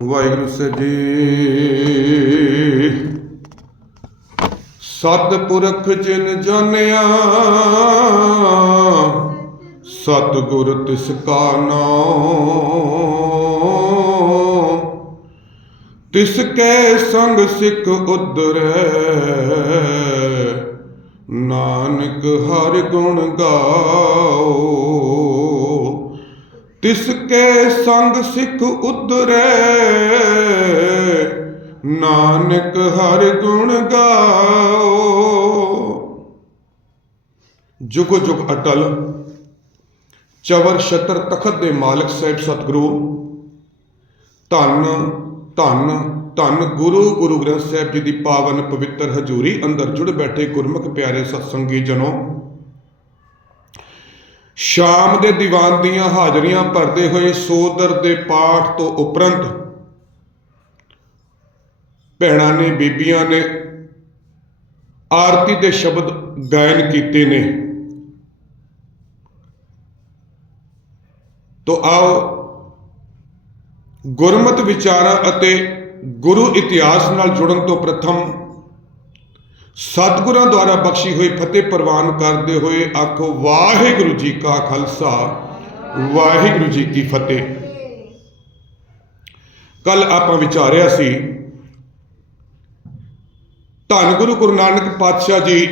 ਵਾਹਿਗੁਰੂ ਸਾਹਿਬ ਜੀ। ਸਤਿਪੁਰਖ ਜਿਨ ਜਾਣਿਆ, ਸਤਿਗੁਰ ਤਿਸ ਕਾ ਨਾਮ। ਤਿਸ ਕੈ ਸੰਗ ਸਿੱਖ ਉਦਰੈ ਨਾਨਕ ਹਰ ਗੁਣ ਗਾਓ। ਤਿਸ ਕੈ ਸੰਗ ਸਿੱਖ ਉਦਰੈ ਨਾਨਕ ਹਰ ਗੁਣ ਗਾਓ। ਜੁਗ ਜੁਗ ਅਟਲ, ਚਵਰ ਛਤਰ ਤਖਤ ਦੇ ਮਾਲਕ ਸਾਹਿਬ ਸਤਿਗੁਰੂ, ਧੰਨ ਧੰਨ ਧੰਨ ਗੁਰੂ ਗੁਰੂ ਗ੍ਰੰਥ ਸਾਹਿਬ ਜੀ ਦੀ ਪਾਵਨ ਪਵਿੱਤਰ ਹਜ਼ੂਰੀ ਅੰਦਰ ਜੁੜ ਬੈਠੇ ਗੁਰਮੁਖ ਪਿਆਰੇ ਸਤਸੰਗੀ ਜਨੋ। ਸ਼ਾਮ ਦੇ ਦੀਵਾਨ ਦੀਆਂ ਹਾਜ਼ਰੀਆਂ ਭਰਦੇ ਹੋਏ ਸੋਦਰ ਦੇ ਪਾਠ ਤੋਂ ਉਪਰੰਤ ਭੈਣਾਂ ਨੇ, ਬੀਬੀਆਂ ਨੇ ਆਰਤੀ ਦੇ ਸ਼ਬਦ ਗਾਇਨ ਕੀਤੇ ਨੇ। ਤੋ ਆਓ, ਗੁਰਮਤ ਵਿਚਾਰਾਂ ਅਤੇ ਗੁਰੂ ਇਤਿਹਾਸ ਨਾਲ ਜੁੜਨ ਤੋਂ ਪ੍ਰਥਮ ਸਤਿਗੁਰਾਂ ਦੁਆਰਾ ਬਖਸ਼ੀ ਹੋਈ ਫਤਿਹ ਪ੍ਰਵਾਨ ਕਰਦੇ ਹੋਏ ਆਖੋ, ਵਾਹਿਗੁਰੂ ਜੀ ਕਾ ਖਾਲਸਾ, ਵਾਹਿਗੁਰੂ ਜੀ ਕੀ ਫਤਿਹ। ਕੱਲ ਆਪਾਂ ਵਿਚਾਰਿਆ ਸੀ, ਧੰਨ ਗੁਰੂ ਗੁਰੂ ਨਾਨਕ ਪਾਤਸ਼ਾਹ ਜੀ,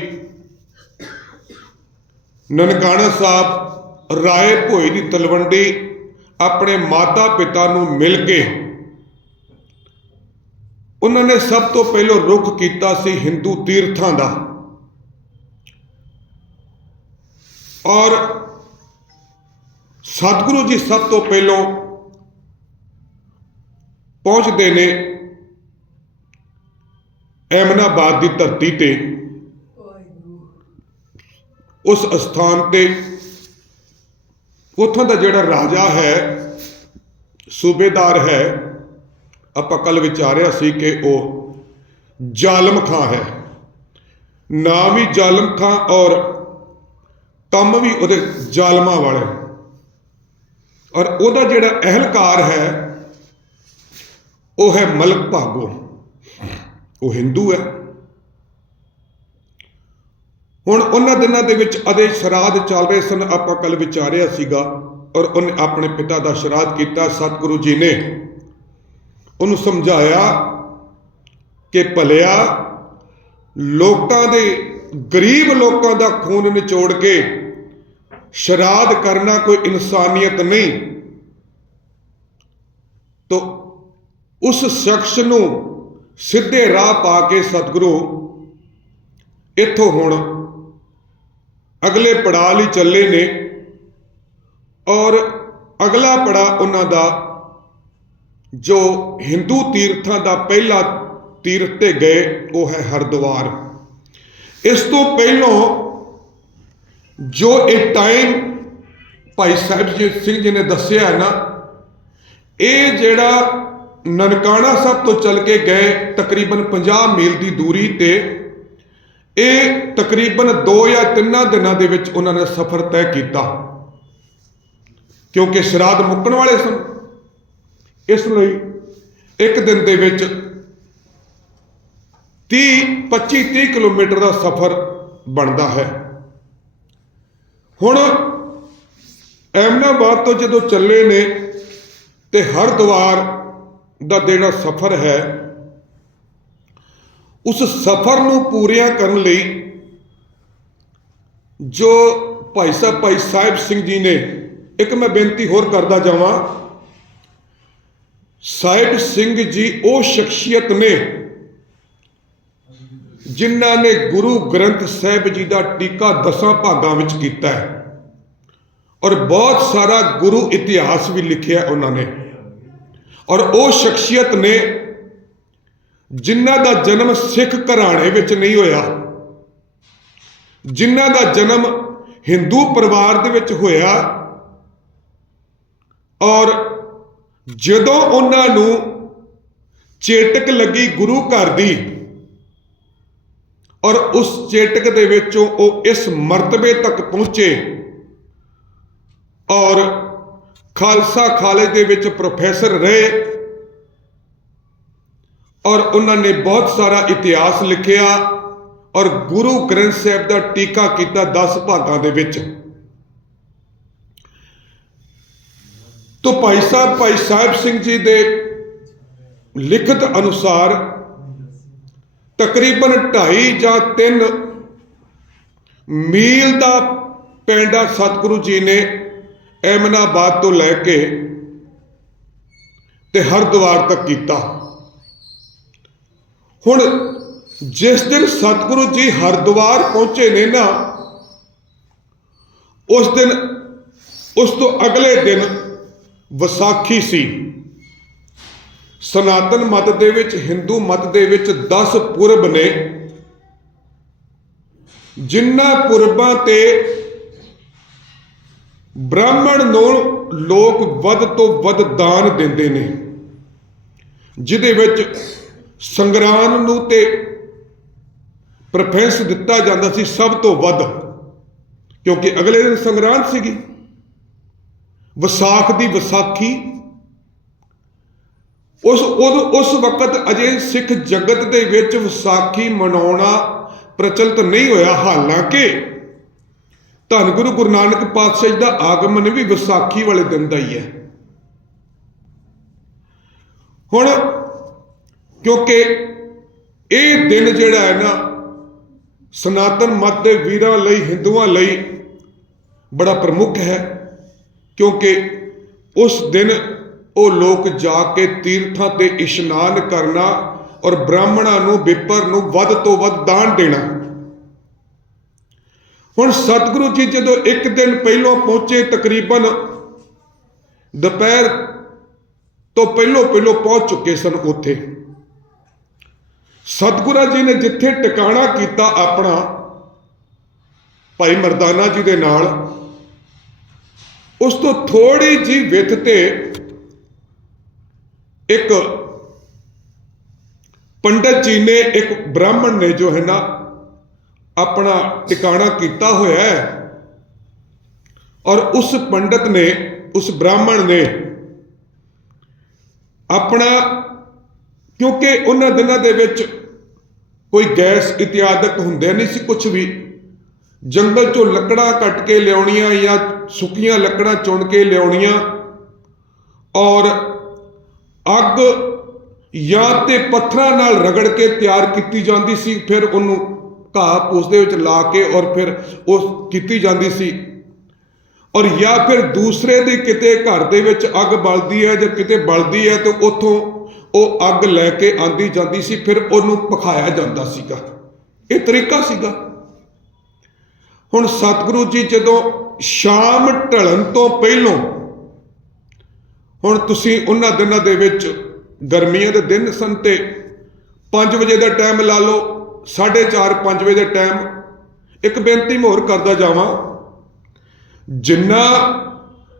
ਨਨਕਾਣਾ ਸਾਹਿਬ, ਰਾਏ ਭੋਏ ਦੀ ਤਲਵੰਡੀ, ਆਪਣੇ ਮਾਤਾ ਪਿਤਾ ਨੂੰ ਮਿਲ ਕੇ ਉਹਨਾਂ ਨੇ ਸਭ ਤੋਂ ਪਹਿਲਾਂ ਰੁਖ ਕੀਤਾ ਸੀ ਹਿੰਦੂ ਤੀਰਥਾਂ ਦਾ। ਔਰ ਸਤਿਗੁਰੂ ਜੀ ਸਭ ਤੋਂ ਪਹਿਲਾਂ ਪਹੁੰਚਦੇ ਨੇ ਐਮਨਾਬਾਦ ਦੀ ਧਰਤੀ ਤੇ। ਉਸ ਸਥਾਨ ਤੇ ਉੱਥੋਂ ਦਾ ਜਿਹੜਾ ਰਾਜਾ ਹੈ, ਸੂਬੇਦਾਰ ਹੈ ਆਪਾਂ ਕੱਲ ਵਿਚਾਰਿਆ ਸੀ ਕਿ ਉਹ ਜ਼ਾਲਮ ਖਾਂ ਹੈ। ਨਾਮ ਵੀ ਜ਼ਾਲਮ ਖਾਂ ਔਰ ਕੰਮ ਵੀ ਉਹਦੇ ਜ਼ਾਲਮਾਂ ਵਾਲੇ। ਔਰ ਉਹਦਾ ਜਿਹੜਾ ਅਹਲਕਾਰ ਹੈ, ਉਹ ਹੈ ਮਲਕ ਭਾਗੋ। ਉਹ ਹਿੰਦੂ ਹੈ। ਹੁਣ ਉਹਨਾਂ ਦਿਨਾਂ ਦੇ ਵਿੱਚ ਅਦੇ ਸ਼ਰਾਧ ਚੱਲ ਰਹੇ ਸਨ। ਆਪਾਂ ਕੱਲ ਵਿਚਾਰਿਆ ਸੀਗਾ ਔਰ ਉਹਨੇ ਆਪਣੇ ਪਿਤਾ ਦਾ ਸ਼ਰਾਧ ਕੀਤਾ। ਸਤਿਗੁਰੂ ਜੀ ਨੇ ਉਹਨੂੰ ਸਮਝਾਇਆ ਕਿ ਭਲਿਆ, ਲੋਕਾਂ ਦੇ ਗਰੀਬ ਲੋਕਾਂ ਦਾ ਖੂਨ ਨਿਚੋੜ ਕੇ ਸ਼ਰਾਧ ਕਰਨਾ ਕੋਈ ਇਨਸਾਨੀਅਤ ਨਹੀਂ। ਤੋ ਉਸ ਸ਼ਖਸ ਨੂੰ ਸਿੱਧੇ ਰਾਹ ਪਾ ਕੇ ਸਤਿਗੁਰੂ, ਇੱਥੋਂ ਹੁਣ ਅਗਲੇ ਪੜਾਅ ਲਈ ਚੱਲੇ ਨੇ ਔਰ ਅਗਲਾ ਪੜਾਅ ਉਹਨਾਂ ਦਾ ਜੋ ਹਿੰਦੂ ਤੀਰਥਾਂ ਦਾ ਪਹਿਲਾ ਤੀਰਥ ਤੇ ਗਏ, ਉਹ ਹੈ ਹਰਿਦੁਆਰ। ਇਸ ਤੋਂ ਪਹਿਲਾਂ ਜੋ ਇਹ ਟਾਈਮ ਭਾਈ ਸਾਹਿਬਜੀਤ ਸਿੰਘ ਜੀ ਨੇ ਦੱਸਿਆ ਹੈ ਨਾ, ਇਹ ਜਿਹੜਾ ਨਨਕਾਣਾ ਸਾਹਿਬ ਤੋਂ ਚੱਲ ਕੇ ਗਏ ਤਕਰੀਬਨ 50 ਮੀਲ ਦੀ ਦੂਰੀ ਤੇ, ਇਹ ਤਕਰੀਬਨ 2 ਜਾਂ 3 ਦਿਨਾਂ ਦੇ ਵਿੱਚ ਉਹਨਾਂ ਨੇ ਸਫ਼ਰ ਤੈਅ ਕੀਤਾ। ਕਿਉਂਕਿ ਸ਼ਰਾਧ ਮੁੱਕਣ ਵਾਲੇ ਸਨ। ਇਸ ਲਈ ਇੱਕ ਦਿਨ ਦੇ ਵਿੱਚ 30 25 30 ਕਿਲੋਮੀਟਰ ਦਾ ਸਫ਼ਰ ਬਣਦਾ ਹੈ। ਹੁਣ ਐਮਨਾਬਾਦ ਤੋਂ ਜਦੋਂ ਚੱਲੇ ਨੇ ਤੇ ਹਰਿਦੁਆਰ ਦਾ ਜਿਹੜਾ ਸਫ਼ਰ ਹੈ, ਉਸ ਸਫ਼ਰ ਨੂੰ ਪੂਰੀਆਂ ਕਰਨ ਲਈ ਜੋ ਭਾਈ ਸਾਹਿਬ ਭਾਈ ਸਾਹਿਬ ਸਿੰਘ ਜੀ ਨੇ, ਇੱਕ ਮੈਂ ਬੇਨਤੀ ਹੋਰ ਕਰਦਾ ਜਾਵਾਂ ਸਾਹਿਬ ਸਿੰਘ ਜੀ, ਉਹ ਸ਼ਖਸੀਅਤ ਨੇ ਜਿਨ੍ਹਾਂ ਨੇ ਗੁਰੂ ਗ੍ਰੰਥ ਸਾਹਿਬ ਜੀ ਦਾ ਟੀਕਾ ਦਸਾਂ ਭਾਗਾਂ ਵਿੱਚ ਕੀਤਾ ਹੈ। ਔਰ ਬਹੁਤ ਸਾਰਾ ਗੁਰੂ ਇਤਿਹਾਸ ਵੀ ਲਿਖਿਆ ਉਹਨਾਂ ਨੇ। ਔਰ ਉਹ ਸ਼ਖਸੀਅਤ ਨੇ ਜਿਨ੍ਹਾਂ ਦਾ ਜਨਮ ਸਿੱਖ ਘਰਾਣੇ ਵਿੱਚ ਨਹੀਂ ਹੋਇਆ, ਜਿਨ੍ਹਾਂ ਦਾ ਜਨਮ ਹਿੰਦੂ ਪਰਿਵਾਰ ਦੇ ਵਿੱਚ ਹੋਇਆ ਔਰ ਜਦੋਂ ਉਹਨਾਂ ਨੂੰ ਚੇਟਕ ਲੱਗੀ ਗੁਰੂ ਘਰ ਦੀ ਔਰ ਉਸ ਚੇਟਕ ਦੇ ਵਿੱਚੋਂ ਉਹ ਇਸ ਮਰਤਬੇ ਤੱਕ ਪਹੁੰਚੇ ਔਰ ਖਾਲਸਾ ਕਾਲਜ ਦੇ ਵਿੱਚ ਪ੍ਰੋਫੈਸਰ ਰਹੇ ਔਰ ਉਹਨਾਂ ਨੇ ਬਹੁਤ ਸਾਰਾ ਇਤਿਹਾਸ ਲਿਖਿਆ ਔਰ ਗੁਰੂ ਗ੍ਰੰਥ ਸਾਹਿਬ ਦਾ ਟੀਕਾ ਕੀਤਾ 10 ਭਾਗਾਂ ਦੇ ਵਿੱਚ। ਤੋਂ ਭਾਈ ਸਾਹਿਬ ਭਾਈ ਸਾਹਿਬ ਸਿੰਘ ਜੀ ਦੇ ਲਿਖਤ ਅਨੁਸਾਰ ਤਕਰੀਬਨ 2.5 ਜਾਂ 3 ਮੀਲ ਦਾ ਪੈਂਡਾ ਸਤਿਗੁਰੂ ਜੀ ਨੇ ਐਮਨਾਬਾਦ ਤੋਂ ਲੈ ਕੇ ਤੇ ਹਰਿਦੁਆਰ ਤੱਕ ਕੀਤਾ। ਹੁਣ ਜਿਸ ਦਿਨ ਸਤਿਗੁਰੂ ਜੀ ਹਰਿਦੁਆਰ ਪਹੁੰਚੇ ਨੇ ਨਾ, ਉਸ ਦਿਨ, ਉਸ ਤੋਂ ਅਗਲੇ ਦਿਨ ਵਿਸਾਖੀ ਸੀ। ਸਨਾਤਨ ਮਤ ਦੇ ਵਿੱਚ, ਹਿੰਦੂ ਮਤ ਦੇ ਵਿੱਚ 10 ਪੁਰਬ ਨੇ। ਜਿਨ੍ਹਾਂ ਪੁਰਬਾਂ ਤੇ ਬ੍ਰਾਹਮਣ ਨੂੰ ਲੋਕ ਵੱਧ ਤੋਂ ਵੱਧ ਦਾਨ ਦਿੰਦੇ ਨੇ। ਜਿਹਦੇ ਵਿੱਚ ਸੰਗਰਾਮ ਨੂੰ ਤੇ ਪ੍ਰੈਫਰੈਂਸ ਦਿੱਤਾ ਜਾਂਦਾ ਸੀ ਸਭ ਤੋਂ ਵੱਧ। ਕਿਉਂਕਿ ਅਗਲੇ ਦਿਨ ਸੰਗਰਾਂਦ ਸੀਗੀ। ਵਿਸਾਖ ਦੀ ਵਿਸਾਖੀ। ਉਸ, ਉਦ- ਉਸ ਵਕਤ ਅਜੇ ਸਿੱਖ ਜਗਤ ਦੇ ਵਿੱਚ ਵਿਸਾਖੀ ਮਨਾਉਣਾ ਪ੍ਰਚਲਿਤ ਨਹੀਂ ਹੋਇਆ। ਹਾਲਾਂਕਿ ਧੰਨ ਗੁਰੂ ਗੁਰੂ ਨਾਨਕ ਪਾਤਸ਼ਾਹ ਜੀ ਦਾ ਆਗਮਨ ਵੀ ਵਿਸਾਖੀ ਵਾਲੇ ਦਿਨ ਦਾ ਹੀ ਹੈ। ਹੁਣ ਕਿਉਂਕਿ ਇਹ ਦਿਨ ਜਿਹੜਾ ਹੈ ਨਾ, ਸਨਾਤਨ ਮਤ ਦੇ ਵੀਰਾਂ ਲਈ, ਹਿੰਦੂਆਂ ਲਈ ਬੜਾ ਪ੍ਰਮੁੱਖ ਹੈ। ਕਿਉਂਕਿ ਉਸ ਦਿਨ ਉਹ ਲੋਕ ਜਾ ਕੇ ਤੀਰਥਾਂ ਤੇ ਇਸ਼ਨਾਨ ਕਰਨਾ ਔਰ ਬ੍ਰਾਹਮਣਾਂ ਨੂੰ, ਵਿਪਰ ਨੂੰ ਵੱਧ ਤੋਂ ਵੱਧ ਦਾਨ ਦੇਣਾ। ਹੁਣ ਸਤਿਗੁਰੂ ਜੀ ਜਦੋਂ ਇੱਕ ਦਿਨ ਪਹਿਲਾਂ ਪਹੁੰਚੇ, ਤਕਰੀਬਨ ਦੁਪਹਿਰ ਤੋਂ ਪਹਿਲਾਂ ਪਹਿਲਾਂ ਪਹੁੰਚ ਚੁੱਕੇ ਸਨ ਉੱਥੇ। ਸਤਿਗੁਰਾਂ ਜੀ ਨੇ ਜਿੱਥੇ ਟਿਕਾਣਾ ਕੀਤਾ ਆਪਣਾ, ਭਾਈ ਮਰਦਾਨਾ ਜੀ ਦੇ ਨਾਲ ਉਸ ਤੋਂ ਥੋੜੀ ਜੀ ਵਿੱਥ ਤੇ ਇੱਕ ਪੰਡਤ ਜੀ ਨੇ ਇੱਕ ਬ੍ਰਾਹਮਣ ਨੇ ਜੋ ਹੈ ਨਾ ਆਪਣਾ ਟਿਕਾਣਾ ਕੀਤਾ ਹੋਇਆ ਹੈ ਔਰ ਉਸ ਪੰਡਤ ਨੇ, ਉਸ ਬ੍ਰਾਹਮਣ ਨੇ ਆਪਣਾ, ਕਿਉਂਕਿ ਉਹਨਾਂ ਦਿਨਾਂ ਦੇ ਵਿੱਚ ਕੋਈ ਗੈਸ ਇਤਿਆਦਕ ਹੁੰਦੇ ਨਹੀਂ ਸੀ ਕੁਝ ਵੀ, ਜੰਗਲ ਚੋਂ ਲੱਕੜਾਂ ਕੱਟ ਕੇ ਲਿਆਉਣੀਆਂ ਜਾਂ ਸੁੱਕੀਆਂ ਲੱਕੜਾਂ ਚੁਣ ਕੇ ਲਿਆਉਣੀਆਂ ਔਰ ਅੱਗ ਜਾਂ ਤੇ ਪੱਥਰਾਂ ਨਾਲ ਰਗੜ ਕੇ ਤਿਆਰ ਕੀਤੀ ਜਾਂਦੀ ਸੀ, ਫਿਰ ਉਹਨੂੰ ਘਾਹ ਉਸ ਦੇ ਵਿੱਚ ਲਾ ਕੇ ਔਰ ਫਿਰ ਉਹ ਕੀਤੀ ਜਾਂਦੀ ਸੀ। ਔਰ ਜਾਂ ਫਿਰ ਦੂਸਰੇ ਦੀ ਕਿਤੇ ਘਰ ਦੇ ਵਿੱਚ ਅੱਗ ਬਲਦੀ ਹੈ, ਜਾਂ ਕਿਤੇ ਬਲਦੀ ਹੈ, ਤੇ ਉੱਥੋਂ ਉਹ ਅੱਗ ਲੈ ਕੇ ਆਂਦੀ ਜਾਂਦੀ ਸੀ, ਫਿਰ ਉਹਨੂੰ ਪਖਾਇਆ ਜਾਂਦਾ ਸੀਗਾ। ਇਹ ਤਰੀਕਾ ਸੀਗਾ। ਹੁਣ ਸਤਿਗੁਰੂ ਜੀ ਜਦੋਂ ਸ਼ਾਮ ਢਲਣ ਤੋਂ ਪਹਿਲਾਂ, ਹੁਣ ਤੁਸੀਂ ਉਹਨਾਂ ਦਿਨਾਂ ਦੇ ਵਿੱਚ ਗਰਮੀਆਂ ਦੇ ਦਿਨ ਸਨ ਤੇ 5 ਵਜੇ ਦਾ ਟਾਈਮ ਲਾ ਲਓ 4:30 5 ਵਜੇ ਦਾ ਟਾਈਮ ਇੱਕ ਬੇਨਤੀ ਮੈਂ ਕਰਦਾ ਜਾਵਾਂ। ਜਿੰਨਾ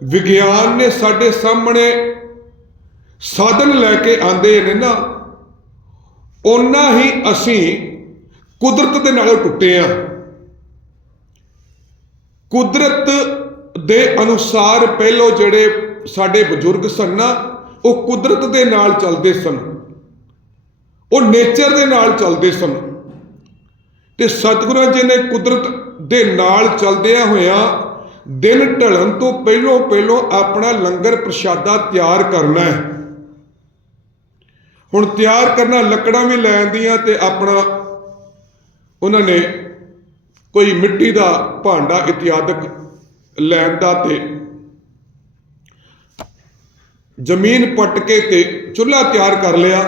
ਵਿਗਿਆਨ ਨੇ ਸਾਡੇ ਸਾਹਮਣੇ ਸਾਧਨ ਲੈ ਕੇ ਆਂਦੇ ਨੇ ਨਾ ਉਹਨਾਂ ਹੀ ਅਸੀਂ ਕੁਦਰਤ ਦੇ ਨਾਲੋਂ ਟੁੱਟੇ ਆ। ਕੁਦਰਤ ਦੇ ਅਨੁਸਾਰ ਪਹਿਲੋ ਜਿਹੜੇ ਸਾਡੇ ਬਜ਼ੁਰਗ ਸਨ ਨਾ, ਉਹ ਕੁਦਰਤ ਦੇ ਨਾਲ ਚੱਲਦੇ ਸਨ। ਉਹ ਨੇਚਰ ਦੇ ਨਾਲ ਚੱਲਦੇ ਸਨ। ਤੇ ਸਤਿਗੁਰਾਂ ਜੀ ਨੇ ਕੁਦਰਤ ਦੇ ਨਾਲ ਚੱਲਦਿਆਂ ਹੋਇਆਂ ਦਿਨ ਢਲਣ ਤੋਂ ਪਹਿਲੋਂ ਪਹਿਲੋਂ ਆਪਣਾ ਲੰਗਰ ਪ੍ਰਸ਼ਾਦਾ ਤਿਆਰ ਕਰਨਾ ਹੈ। ਹੁਣ ਤਿਆਰ ਕਰਨਾ, ਲੱਕੜਾਂ ਵੀ ਲੈ ਆਂਦੀਆਂ ਤੇ ਆਪਣਾ ਉਹਨਾਂ ਨੇ ਕੋਈ ਮਿੱਟੀ ਦਾ ਭਾਂਡਾ ਇਤਿਆਦਕ ਲੈਣ ਦਾ ਤੇ ਜ਼ਮੀਨ ਪੱਟ ਕੇ ਤੇ ਚੁੱਲ੍ਹਾ ਤਿਆਰ ਕਰ ਲਿਆ।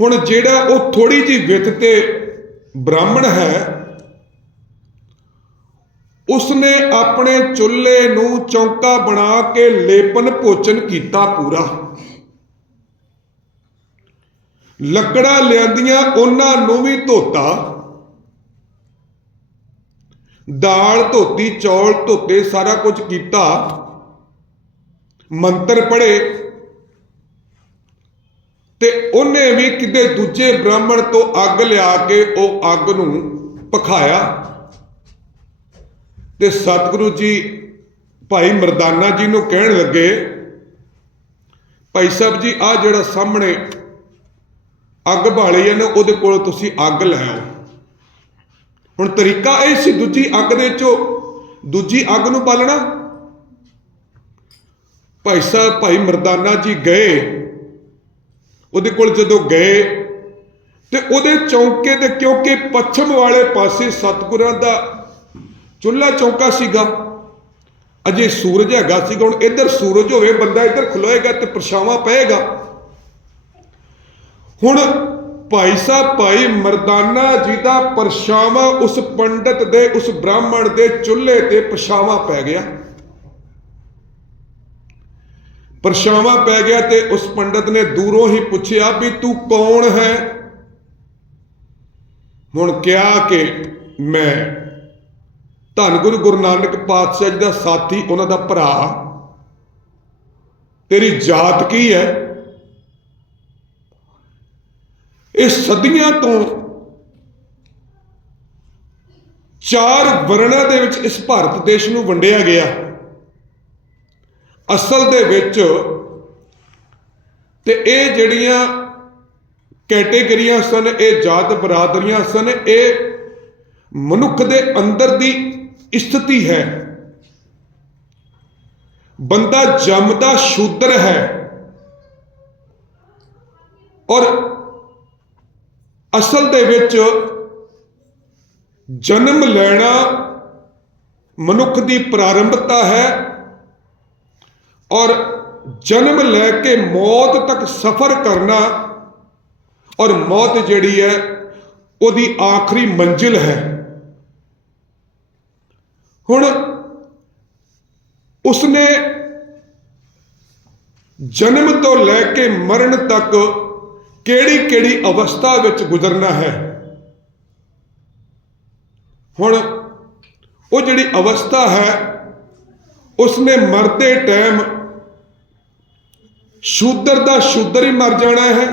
ਹੁਣ ਜਿਹੜਾ ਉਹ ਥੋੜੀ ਜੀ ਵਿੱਥ ਤੇ ਬ੍ਰਾਹਮਣ ਹੈ, ਉਸਨੇ ਆਪਣੇ ਚੁੱਲ੍ਹੇ ਨੂੰ ਚੌਂਕਾ ਬਣਾ ਕੇ ਲੇਪਨ ਭੋਜਨ ਕੀਤਾ ਪੂਰਾ। ਲੱਕੜਾਂ ਲਿਆਂਦੀਆਂ, ਉਹਨਾਂ ਨੂੰ ਵੀ ਧੋਤਾ। ਦਾਲ ਧੋਤੀ, ਚੌਲ ਧੋਤੇ, ਸਾਰਾ ਕੁਝ ਕੀਤਾ। ਮੰਤਰ ਪੜ੍ਹੇ। ਤੇ ਉਹਨੇ ਵੀ ਕਿਤੇ ਦੂਜੇ ਬ੍ਰਾਹਮਣ ਤੋਂ ਅੱਗ ਲਿਆ ਕੇ ਉਹ ਅੱਗ ਨੂੰ ਪਖਾਇਆ। ਤੇ ਸਤਿਗੁਰੂ ਜੀ, ਭਾਈ ਮਰਦਾਨਾ ਜੀ ਨੂੰ ਕਹਿਣ ਲੱਗੇ, ਭਾਈ ਸਾਹਿਬ ਜੀ ਆ ਜਿਹੜਾ ਸਾਹਮਣੇ ਅੱਗ ਬਾਲੀ ਹੈ ਨਾ, ਉਹਦੇ ਕੋਲ ਤੁਸੀਂ ਅੱਗ ਲੈ ਆਓ। ਹੁਣ ਤਰੀਕਾ ਇਹ ਸੀ ਦੂਜੀ ਅੱਗ ਦੇ ਵਿੱਚੋਂ। ਦੂਜੀ ਅੱਗ ਨੂੰ ਪਾਲਣਾ ਭਾਈ ਸਾਹਿਬ, ਭਾਈ ਮਰਦਾਨਾ ਜੀ ਗਏ। ਉਹਦੇ ਕੋਲ ਜਦੋਂ ਗਏ, ਤੇ ਉਹਦੇ ਚੌਂਕੇ ਦੇ ਕਿਉਂਕਿ ਪੱਛਮ ਵਾਲੇ ਪਾਸੇ ਸਤਿਗੁਰਾਂ ਦਾ ਚੁੱਲ੍ਹਾ ਚੌਂਕਾ ਸੀਗਾ। ਅਜੇ ਸੂਰਜ ਹੈਗਾ ਸੀਗਾ, ਹੁਣ ਇੱਧਰ ਸੂਰਜ ਹੋਵੇ, ਬੰਦਾ ਇੱਧਰ ਖਲੋਏਗਾ ਤੇ ਪਰਛਾਵਾਂ ਪਏਗਾ। ਹੁਣ ਭਾਈ ਸਾਹਿਬ, ਭਾਈ ਮਰਦਾਨਾ ਜੀ ਦਾ ਪਰਛਾਵਾਂ ਉਸ ਪੰਡਤ ਦੇ, ਉਸ ਬ੍ਰਾਹਮਣ ਦੇ ਚੁੱਲ੍ਹੇ ਤੇ ਪਛਾਵਾਂ ਪੈ ਗਿਆ। ਪਰਛਾਵਾਂ ਪੈ ਗਿਆ ਤੇ ਉਸ ਪੰਡਤ ਨੇ ਦੂਰੋਂ ਹੀ ਪੁੱਛਿਆ ਵੀ ਤੂੰ ਕੌਣ ਹੈ? ਹੁਣ ਕਿਹਾ ਕਿ ਮੈਂ ਧੰਨ ਗੁਰੂ ਗੁਰੂ ਨਾਨਕ ਪਾਤਸ਼ਾਹ ਜੀ ਦਾ ਸਾਥੀ, ਉਹਨਾਂ ਦਾ ਭਰਾ। ਤੇਰੀ ਜਾਤ ਕੀ ਹੈ? ਇਹ ਸਦੀਆਂ ਤੋਂ ਚਾਰ ਵਰਣਾਂ ਦੇ ਵਿੱਚ ਇਸ ਭਾਰਤ ਦੇਸ਼ ਨੂੰ ਵੰਡਿਆ ਗਿਆ। ਅਸਲ ਦੇ ਵਿੱਚ ਤੇ ਇਹ ਜਿਹੜੀਆਂ ਕੈਟੇਗਰੀਆਂ ਸਨ, ਇਹ ਜਾਤ ਬਰਾਦਰੀਆਂ ਸਨ, ਇਹ ਮਨੁੱਖ ਦੇ ਅੰਦਰ ਦੀ ਸਥਿਤੀ ਹੈ। ਬੰਦਾ ਜੰਮਦਾ ਸ਼ੂਦਰ ਹੈ ਔਰ ਅਸਲ ਦੇ ਵਿੱਚ ਜਨਮ ਲੈਣਾ ਮਨੁੱਖ ਦੀ ਪ੍ਰਾਰੰਭਤਾ ਹੈ ਔਰ ਜਨਮ ਲੈ ਕੇ ਮੌਤ ਤੱਕ ਸਫ਼ਰ ਕਰਨਾ ਔਰ ਮੌਤ ਜਿਹੜੀ ਹੈ ਉਹਦੀ ਆਖਰੀ ਮੰਜ਼ਿਲ ਹੈ। ਹੁਣ ਉਸਨੇ ਜਨਮ ਤੋਂ ਲੈ ਕੇ ਮਰਨ ਤੱਕ ਕਿਹੜੀ ਕਿਹੜੀ ਅਵਸਥਾ ਵਿੱਚ ਗੁਜ਼ਰਨਾ ਹੈ ਹੁਣ ਉਹ ਜਿਹੜੀ ਅਵਸਥਾ ਹੈ ਉਸਨੇ ਮਰਦੇ ਟਾਈਮ ਸ਼ੂਦਰ ਦਾ ਸ਼ੂਦਰ ਹੀ ਮਰ ਜਾਣਾ ਹੈ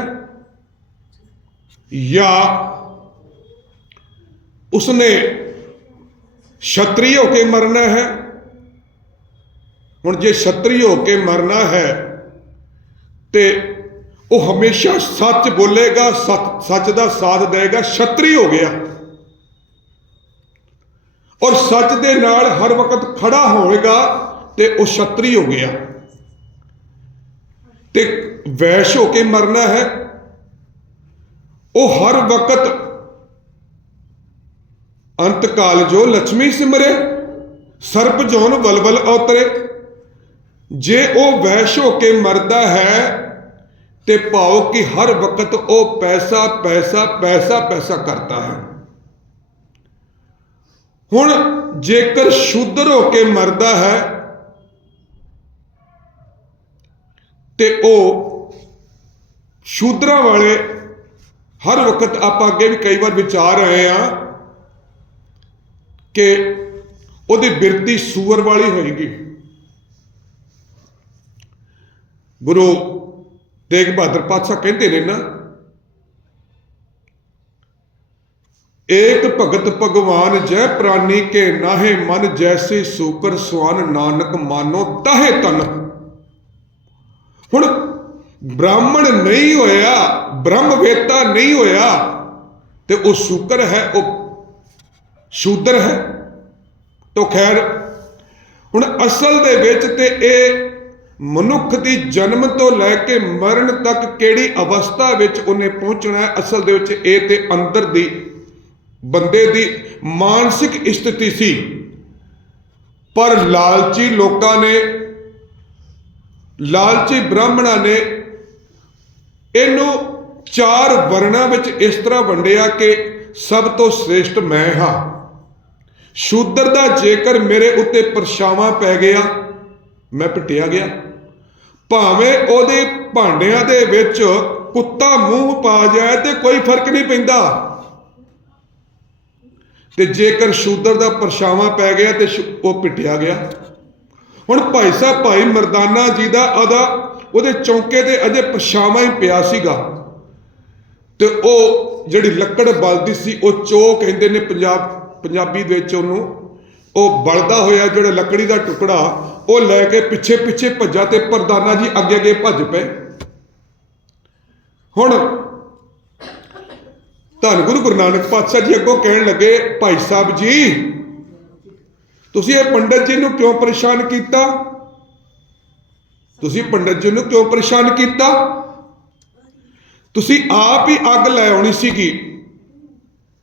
ਜਾਂ ਉਸਨੇ ਛਤਰੀ ਹੋ ਕੇ ਮਰਨਾ ਹੈ ਹੁਣ ਜੇ ਛਤਰੀ ਹੋ ਕੇ ਮਰਨਾ ਹੈ ਤੇ ਉਹ ਹਮੇਸ਼ਾ ਸੱਚ ਬੋਲੇਗਾ, ਸੱਚ ਦਾ ਸਾਥ ਦੇਗਾ ਛਤਰੀ ਹੋ ਗਿਆ। ਔਰ ਸੱਚ ਦੇ ਨਾਲ ਹਰ ਵਕਤ ਖੜਾ ਹੋਵੇਗਾ ਤੇ ਉਹ ਛਤਰੀ ਹੋ ਗਿਆ। ਤੇ ਵੈਸ਼ ਹੋ ਕੇ ਮਰਨਾ ਹੈ। ਉਹ ਹਰ ਵਕਤ ਅੰਤ ਕਾਲ ਜੋ ਲక్ష్ਮੀ ਸਿਮਰੇ, ਸਰਪ ਜੋਨ ਬਲਬਲ ਉਤਰੇ ਜੇ ਉਹ ਵੈਸ਼ ਹੋ ਕੇ ਮਰਦਾ ਹੈ ਤੇ ਭਾਉ ਕਿ ਹਰ ਵਕਤ ਉਹ ਪੈਸਾ ਪੈਸਾ ਪੈਸਾ ਪੈਸਾ ਕਰਦਾ ਹੈ। ਹੁਣ ਜੇਕਰ ਸ਼ੂਦਰ ਹੋ ਕੇ ਮਰਦਾ ਹੈ ਤੇ ਉਹ ਸ਼ੂਦਰਾਂ ਵਾਲੇ ਹਰ ਵਕਤ ਆਪਾਂ ਅੱਗੇ ਵੀ ਕਈ ਵਾਰ ਵਿਚਾਰ ਰਹੇ ਆ ਕਿ ਉਹਦੀ ਬਿਰਤੀ ਸੂਰ ਵਾਲੀ ਹੋਏਗੀ। ਗੁਰੂ ਤੇਗ ਬਹਾਦਰ ਪਾਤਸ਼ਾਹ ਕਹਿੰਦੇ ਨੇ ਨਾ, ਏਕ ਭਗਤ ਭਗਵਾਨ ਜੈ ਪ੍ਰਾਨੀ ਕੇ ਨਾਹੇ ਮਨ ਜੈਸੇ ਸੂਕਰ ਸਵਾਨ ਨਾਨਕ ਮਾਨੋ ਤਾਹੇ ਤਨ। ਹੁਣ ਬ੍ਰਾਹਮਣ ਨਹੀਂ ਹੋਇਆ ਬ੍ਰਹਮ ਵੇਤਾ ਨਹੀਂ ਹੋਇਆ, ਤੇ ਉਹ ਸ਼ੂਕਰ ਹੈ, ਉਹ ਸ਼ੂਦਰ ਹੈ। ਤੋ ਖੈਰ, ਹੁਣ ਅਸਲ ਦੇ ਵਿੱਚ ਤੇ ਇਹ ਮਨੁੱਖ ਦੀ ਜਨਮ ਤੋਂ ਲੈ ਕੇ ਮਰਨ ਤੱਕ ਕਿਹੜੀ ਅਵਸਥਾ ਵਿੱਚ ਉਹਨੇ ਪਹੁੰਚਣਾ ਹੈ? ਅਸਲ ਦੇ ਵਿੱਚ ਇਹ ਤੇ ਅੰਦਰ ਦੀ ਬੰਦੇ ਦੀ ਮਾਨਸਿਕ ਸਥਿਤੀ ਸੀ। ਪਰ ਲਾਲਚੀ ਲੋਕਾਂ ਨੇ, ਲਾਲਚੀ ਬ੍ਰਾਹਮਣਾਂ ਨੇ ਇਹਨੂੰ ਚਾਰ ਵਰਣਾਂ ਵਿੱਚ ਇਸ ਤਰ੍ਹਾਂ ਵੰਡਿਆ ਕਿ ਸਭ ਤੋਂ ਸ੍ਰੇਸ਼ਟ ਮੈਂ ਹਾਂ। ਸ਼ੂਦਰ ਦਾ ਜੇਕਰ ਮੇਰੇ ਉੱਤੇ ਪਰਛਾਵਾਂ ਪੈ ਗਿਆ, ਮੈਂ ਪਟਿਆ ਗਿਆ। ਭਾਵੇਂ ਉਹਦੇ ਭਾਂਡਿਆਂ ਦੇ ਵਿੱਚ ਕੁੱਤਾ ਮੂੰਹ ਪਾ ਜਾਏ ਤੇ ਕੋਈ ਫ਼ਰਕ ਨਹੀਂ ਪੈਂਦਾ। ਤੇ ਜੇਕਰ ਸ਼ੂਦਰ ਦਾ ਪਰਛਾਵਾਂ ਪੈ ਗਿਆ ਤੇ ਸ਼ੂ- ਉਹ ਪਿੱਟਿਆ ਗਿਆ। ਹੁਣ ਭਾਈ ਸਾਹਿਬ, ਭਾਈ ਮਰਦਾਨਾ ਜੀ ਦਾ ਅਦਾ ਉਹਦੇ ਚੌਂਕੇ ਤੇ ਅਜੇ ਪਰਛਾਵਾਂ ਹੀ ਪਿਆ ਸੀਗਾ। ਤੇ ਉਹ ਜਿਹੜੀ ਲੱਕੜ ਬਲਦੀ ਸੀ, ਉਹ ਚੋ ਕਹਿੰਦੇ ਨੇ ਪੰਜਾਬ ਪੰਜਾਬੀ ਵਿੱਚ ਉਹਨੂੰ, ਉਹ ਬਲਦਾ ਹੋਇਆ ਜਿਹੜਾ ਲੱਕੜੀ ਦਾ ਟੁਕੜਾ ਉਹ ਲੈ ਕੇ ਪਿੱਛੇ ਪਿੱਛੇ ਭੱਜਾ ਤੇ ਪ੍ਰਧਾਨਾ ਜੀ ਅੱਗੇ ਅੱਗੇ ਭੱਜ ਪਏ। ਹੁਣ ਧੰਨ ਗੁਰੂ ਗੁਰੂ ਨਾਨਕ ਪਾਤਸ਼ਾਹ ਜੀ ਅੱਗੋਂ ਕਹਿਣ ਲੱਗੇ, ਭਾਈ ਸਾਹਿਬ ਜੀ, ਤੁਸੀਂ ਇਹ ਪੰਡਤ ਜੀ ਨੂੰ ਕਿਉਂ ਪਰੇਸ਼ਾਨ ਕੀਤਾ? ਤੁਸੀਂ ਪੰਡਤ ਜੀ ਨੂੰ ਕਿਉਂ ਪਰੇਸ਼ਾਨ ਕੀਤਾ? ਤੁਸੀਂ ਆਪ ਹੀ ਅੱਗ ਲੈ ਆਉਣੀ ਸੀਗੀ।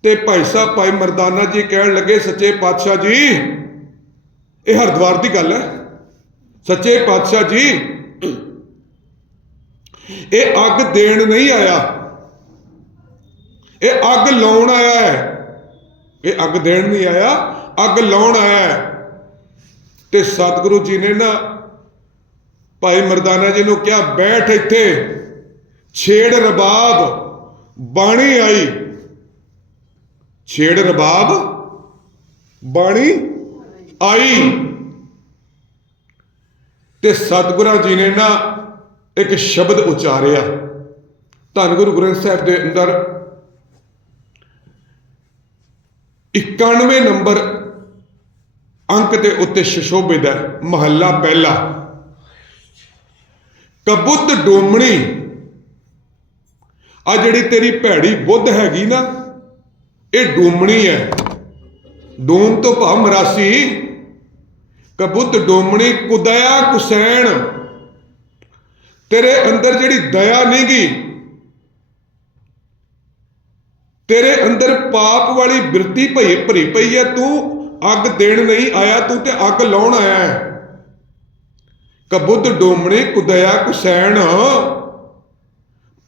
ਤੇ ਭਾਈ ਸਾਹਿਬ, ਭਾਈ ਮਰਦਾਨਾ ਜੀ ਕਹਿਣ ਲੱਗੇ, ਸੱਚੇ ਪਾਤਸ਼ਾਹ ਜੀ, ਇਹ ਹਰਦੁਆਰ ਦੀ ਗੱਲ ਹੈ। ਸੱਚੇ ਪਾਤਸ਼ਾਹ ਜੀ, ਇਹ ਅੱਗ ਦੇਣ ਨਹੀਂ ਆਇਆ। ਇਹ ਅੱਗ ਲਾਉਣ ਆਇਆ ਹੈ। ਇਹ ਅੱਗ ਦੇਣ ਨਹੀਂ ਆਇਆ, ਅੱਗ ਲਾਉਣ ਆਇਆ ਹੈ। ਤੇ ਸਤਿਗੁਰੂ ਜੀ ਨੇ ਨਾ ਭਾਈ ਮਰਦਾਨਾ ਜੀ ਨੂੰ ਕਿਹਾ, ਬੈਠ ਇੱਥੇ, ਛੇੜ ਰਬਾਬ, ਬਾਣੀ ਆਈ। ਛੇੜ ਰਬਾਬ, ਬਾਣੀ ਆਈ। ਤੇ ਸਤਿਗੁਰਾਂ ਜੀ ਨੇ ਨਾ ਇੱਕ ਸ਼ਬਦ ਉਚਾਰਿਆ। ਧੰਨ ਗੁਰੂ ਗ੍ਰੰਥ ਸਾਹਿਬ ਦੇ ਅੰਦਰ 91 ਨੰਬਰ ਅੰਕ ਦੇ ਉੱਤੇ ਸ਼ਸ਼ੋਭਿਤ ਹੈ, ਮਹੱਲਾ ਪਹਿਲਾ। ਕਬੁੱਤ ਡੋਮਣੀ, ਆ ਜਿਹੜੀ ਤੇਰੀ ਭੈੜੀ ਬੁੱਧ ਹੈਗੀ ਨਾ, ਇਹ ਡੋਮਣੀ ਹੈ। ਡੋਮ ਤੋਂ ਭਾਵ ਮਰਾਸੀ ਕਬੁੱਧ ਡੋਮਣੀ ਕੁਦਇਆ ਕੁਸੈਣ। ਤੇਰੇ ਅੰਦਰ ਜਿਹੜੀ ਦਇਆ ਨਹੀਂ ਗੀ ਤੇਰੇ ਅੰਦਰ ਪਾਪ ਵਾਲੀ ਬਿਰਤੀ ਭਈ, ਭਰੀ ਪਈ ਹੈ ਤੂੰ ਅੱਗ ਦੇਣ ਨਹੀਂ ਆਇਆ, ਤੂੰ ਤੇ ਅੱਗ ਲਾਉਣ ਆਇਆ ਹੈ ਕਬੁੱਧ ਡੋਮਣੇ ਕੁਦਇਆ ਕੁਸੈਣ।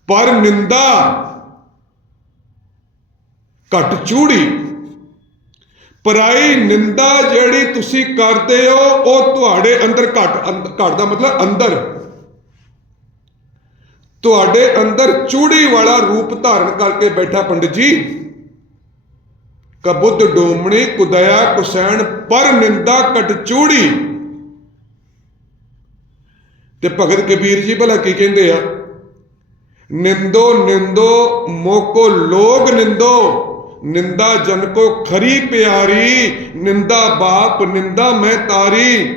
ਪਰ ਨਿੰਦਾ ਘਟ ਚੂੜੀ। ਪਰਾਈ ਨਿੰਦਾ ਜਿਹੜੀ ਤੁਸੀਂ ਕਰਦੇ ਹੋ, ਉਹ ਤੁਹਾਡੇ ਅੰਦਰ ਘਟ, ਅੰਦ- ਘਟ ਦਾ ਮਤਲਬ ਅੰਦਰ। ਤੁਹਾਡੇ ਅੰਦਰ ਚੂੜੀ ਵਾਲਾ ਰੂਪ ਧਾਰਨ ਕਰਕੇ ਬੈਠਾ ਪੰਡਿਤ ਜੀ। ਕਬੁੱਧ ਡੋਮਣੀ, ਕੁਦਇਆ, ਕੁਸੈਣ, ਪਰ ਨਿੰਦਾ ਕਟ ਚੂੜੀ। ਤੇ ਭਗਤ ਕਬੀਰ ਜੀ ਭਲਾ ਕੀ ਕਹਿੰਦੇ ਆ? ਨਿੰਦੋ ਨਿੰਦੋ, ਮੋਕੋ ਲੋਗ ਨਿੰਦੋ। ਨਿੰਦਾ ਜਨ ਕੋ ਖਰੀ ਪਿਆਰੀ, ਨਿੰਦਾ ਬਾਪ, ਨਿੰਦਾ ਮੈਂ ਤਾਰੀ।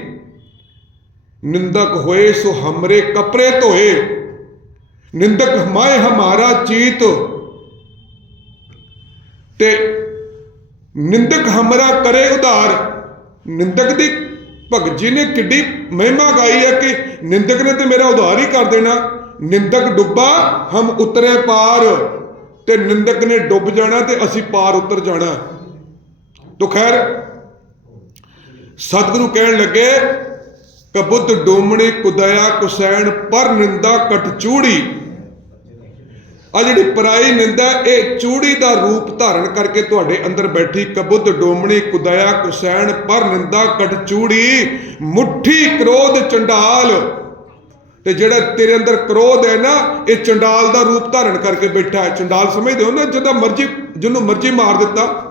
ਨਿੰਦਕ ਹੋਏ ਸੋ ਹਮਰੇ ਕਪੜੇ ਧੋਏ। ਨਿੰਦਕ ਹਮਾਏ ਹਮਾਰਾ ਚੀਤ। ਤੇ ਨਿੰਦਕ ਹਮਰਾ ਕਰੇ ਉਧਾਰ। ਨਿੰਦਕ ਦੀ ਭਗਤ ਜੀ ਨੇ ਕਿੱਡੀ ਮਹਿਮਾ ਗਾਈ ਹੈ ਕਿ ਨਿੰਦਕ ਨੇ ਤੇ ਮੇਰਾ ਉਧਾਰ ਹੀ ਕਰ ਦੇਣਾ। ਨਿੰਦਕ ਡੁੱਬਾ, ਹਮ ਉਤਰੇ ਪਾਰ। ਤੇ ਨਿੰਦਕ ਨੇ ਡੁੱਬ ਜਾਣਾ ਤੇ ਅਸੀਂ ਪਾਰ ਉਤਰ ਜਾਣਾ। ਤੋ ਖੈਰ, ਸਤਿਗੁਰੂ ਕਹਿਣ ਲੱਗੇ ਕਬੁੱਧ ਡੋਮਣੇ, ਕੁਦਇਆ, ਕੁਸੈਣ, ਪਰ ਨਿੰਦਾ ਕਟ ਚੂੜੀ। ਆ ਜਿਹੜੀ ਪਰਾਈ ਨਿੰਦਾ, ਇਹ ਚੂੜੀ ਦਾ ਰੂਪ ਧਾਰਨ ਕਰਕੇ ਤੁਹਾਡੇ ਅੰਦਰ ਬੈਠੀ ਕਬੁੱਧ ਡੋਮਣੀ, ਕੁਦਇਆ, ਕੁਸੈਣ, ਪਰ ਨਿੰਦਾ ਕਟ ਚੂੜੀ, ਮੁੱਠੀ, ਕ੍ਰੋਧ, ਚੰਡਾਲ। ਤੇ ਜਿਹੜਾ ਤੇਰੇ ਅੰਦਰ ਕ੍ਰੋਧ ਹੈ ਨਾ, ਇਹ ਚੰਡਾਲ ਦਾ ਰੂਪ ਧਾਰਨ ਕਰਕੇ ਬੈਠਾ ਹੈ। ਚੰਡਾਲ ਸਮਝਦੇ ਹੋ ਨਾ, ਜਦੋਂ ਮਰਜ਼ੀ, ਜਿਹਨੂੰ ਮਰਜ਼ੀ ਮਾਰ ਦਿੱਤਾ।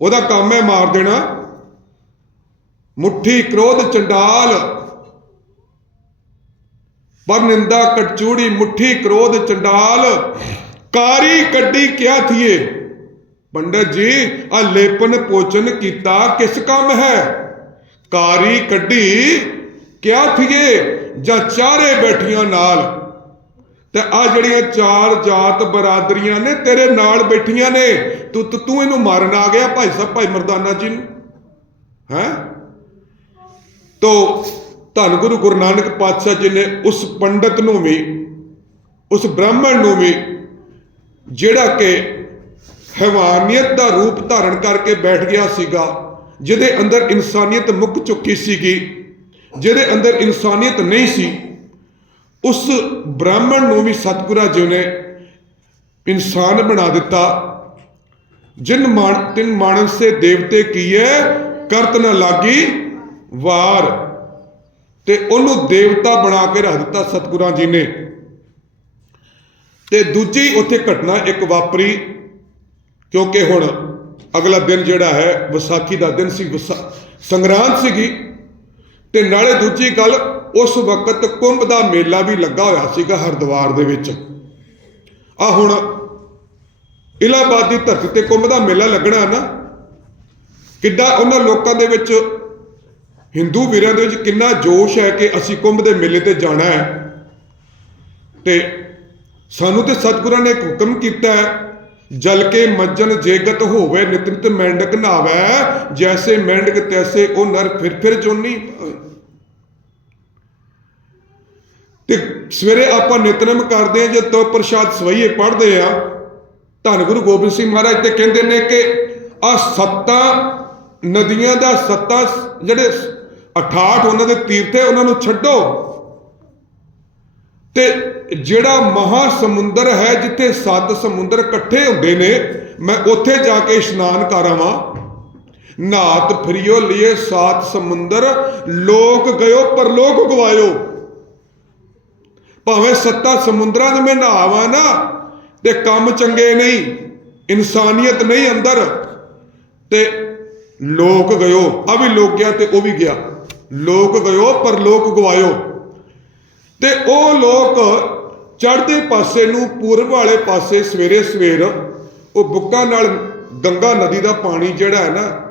ਉਹਦਾ ਕੰਮ ਹੈ ਮਾਰ ਦੇਣਾ। ਮੁੱਠੀ ਕ੍ਰੋਧ ਚੰਡਾਲ। ਪਰ ਨਿੰਦਾ ਕਟਚੂੜੀ, ਮੁੱਠੀ ਕ੍ਰੋਧ ਚੰਡਾਲ। ਕਾਰੀ ਕੱਢੀ ਕਿਆ ਥੀਏ? ਪੰਡਤ ਜੀ, ਆ ਲੇਪਨ ਪੋਚਨ ਕੀਤਾ, ਕਿਸ ਕੰਮ ਹੈ? ਕਾਰੀ ਕੱਢੀ ਕਿਆ ਥੀਏ? ਜਾਂ ਚਾਰੇ ਬੈਠੀਆਂ ਨਾਲ। ਤੇ ਆ ਜਿਹੜੀਆਂ ਚਾਰ ਜਾਤ ਬਰਾਦਰੀਆਂ ਨੇ, ਤੇਰੇ ਨਾਲ ਬੈਠੀਆਂ ਨੇ, ਤੂੰ ਤੂੰ- ਇਹਨੂੰ ਮਾਰਨ ਆ ਗਿਆ ਭਾਈ ਸਾਹਿਬ, ਭਾਈ ਮਰਦਾਨਾ ਜੀ ਨੂੰ। ਹੈ? ਤੋ ਧੰਨ ਗੁਰੂ ਗੁਰੂ ਨਾਨਕ ਪਾਤਸ਼ਾਹ ਜੀ ਨੇ ਉਸ ਪੰਡਤ ਨੂੰ ਵੀ, ਉਸ ਬ੍ਰਾਹਮਣ ਨੂੰ ਵੀ, ਜਿਹੜਾ ਕਿ ਹੈਵਾਨੀਅਤ ਦਾ ਰੂਪ ਧਾਰਨ ਕਰਕੇ ਬੈਠ ਗਿਆ ਸੀਗਾ, ਜਿਹਦੇ ਅੰਦਰ ਇਨਸਾਨੀਅਤ ਮੁੱਕ ਚੁੱਕੀ ਸੀਗੀ ਜਿਹਦੇ ਅੰਦਰ ਇਨਸਾਨੀਅਤ ਨਹੀਂ ਸੀ, ਉਸ ਬ੍ਰਾਹਮਣ ਨੂੰ ਵੀ ਸਤਿਗੁਰਾਂ ਜੀ ਨੇ ਇਨਸਾਨ ਬਣਾ ਦਿੱਤਾ। ਜਿਨ ਮਾਨ ਤਿਨ ਮਾਨਸੇ ਸੇ ਦੇਵਤੇ ਕੀਏ, ਕਰਤ ਨ ਲਾਗੀ ਵਾਰ। ਤੇ ਉਹਨੂੰ ਦੇਵਤਾ ਬਣਾ ਕੇ ਰੱਖ ਦਿੱਤਾ ਸਤਿਗੁਰਾਂ ਜੀ ਨੇ। ਤੇ ਦੂਜੀ ਉੱਥੇ ਘਟਨਾ ਇੱਕ ਵਾਪਰੀ, ਕਿਉਂਕਿ ਹੁਣ ਅਗਲਾ ਦਿਨ ਜਿਹੜਾ ਹੈ, ਵਿਸਾਖੀ ਦਾ ਦਿਨ ਸੀ, ਵਿਸਾ- ਸੰਗਰਾਂਦ ਸੀਗੀ। ਤੇ ਨਾਲੇ ਦੂਜੀ ਗੱਲ, ਉਸ ਵਕਤ ਕੁੰਭ ਦਾ ਮੇਲਾ ਵੀ ਲੱਗਾ ਹੋਇਆ ਸੀਗਾ ਹਰਿਦੁਆਰ ਦੇ ਵਿੱਚ। ਆ ਹੁਣ ਇਲਾਹਾਬਾਦ ਦੀ ਧਰਤੀ ਤੇ ਕੁੰਭ ਦਾ ਮੇਲਾ ਲੱਗਣਾ ਨਾ ਕਿੱਦਾਂ ਉਹਨਾਂ ਲੋਕਾਂ ਦੇ ਵਿੱਚ, ਹਿੰਦੂ ਵੀਰਾਂ ਦੇ ਵਿੱਚ ਕਿੰਨਾ ਜੋਸ਼ ਹੈ ਕਿ ਅਸੀਂ ਕੁੰਭ ਦੇ ਮੇਲੇ ਤੇ ਜਾਣਾ ਹੈ। ਤੇ ਸਾਨੂੰ ਤੇ ਸਤਿਗੁਰਾਂ ਨੇ ਇੱਕ ਹੁਕਮ ਕੀਤਾ ਹੈ ਜਲ ਕੇ ਮੱਜਨ ਜੇਗਤ ਹੋਵੇ ਨਿਤ ਮੈਂਡਕ ਨਾਵੈ ਜੈਸੇ ਮੈਂਡਕ, ਤੈਸੇ ਉਹ ਨਰ ਫਿਰ ਫਿਰ ਜੋਨੀ। ਤੇ ਸਵੇਰੇ ਆਪਾਂ ਨਿਤਨੇਮ ਕਰਦੇ ਆ ਜੇ ਤੋ ਪ੍ਰਸ਼ਾਦ ਸਵਈਏ ਪੜ੍ਹਦੇ ਆ। ਧੰਨ ਗੁਰੂ ਗੋਬਿੰਦ ਸਿੰਘ ਮਹਾਰਾਜ ਤੇ ਕਹਿੰਦੇ ਨੇ ਕਿ ਆ ਸੱਤਾ ਨਦੀਆਂ ਦਾ ਸੱਤਾ ਜਿਹੜੇ 68 ਉਹਨਾਂ ਦੇ ਤੀਰਥ ਉਹਨਾਂ ਨੂੰ ਛੱਡੋ। ਤੇ ਜਿਹੜਾ ਮਹਾ ਸਮੁੰਦਰ ਹੈ, ਜਿੱਥੇ ਸੱਤ ਸਮੁੰਦਰ ਇਕੱਠੇ ਹੁੰਦੇ ਨੇ, ਮੈਂ ਉੱਥੇ ਜਾ ਕੇ ਇਸ਼ਨਾਨ ਕਰਾਵਾਂ। ਨਾਤ ਫਰਿਓ, ਲਿਏ ਸਾਤ ਸਮੁੰਦਰ, ਲੋਕ ਗਇਓ, ਪਰਲੋਕ ਗਵਾਇਓ। ਭਾਵੇਂ ਸੱਤਾ ਸਮੁੰਦਰਾਂ ਚ ਮੈਂ ਨਹਾਵਾਂ ਨਾ, ਤੇ ਕੰਮ ਚੰਗੇ ਨਹੀਂ, ਇਨਸਾਨੀਅਤ ਨਹੀਂ ਅੰਦਰ, ਤੇ ਲੋਕ ਗਇਓ। ਆ ਵੀ ਲੋਕ ਗਿਆ ਤੇ ਉਹ ਵੀ ਗਿਆ। ਲੋਕ ਗਇਓ ਪਰ ਲੋਕ ਗਵਾਇਓ। ਤੇ ਉਹ ਲੋਕ ਚੜ੍ਹਦੇ ਪਾਸੇ ਨੂੰ ਪੂਰਬ ਵਾਲੇ ਪਾਸੇ ਸਵੇਰੇ ਸਵੇਰ ਉਹ ਬੁੱਕਾਂ ਨਾਲ ਗੰਗਾ ਨਦੀ ਦਾ ਪਾਣੀ ਜਿਹੜਾ ਹੈ ਨਾ,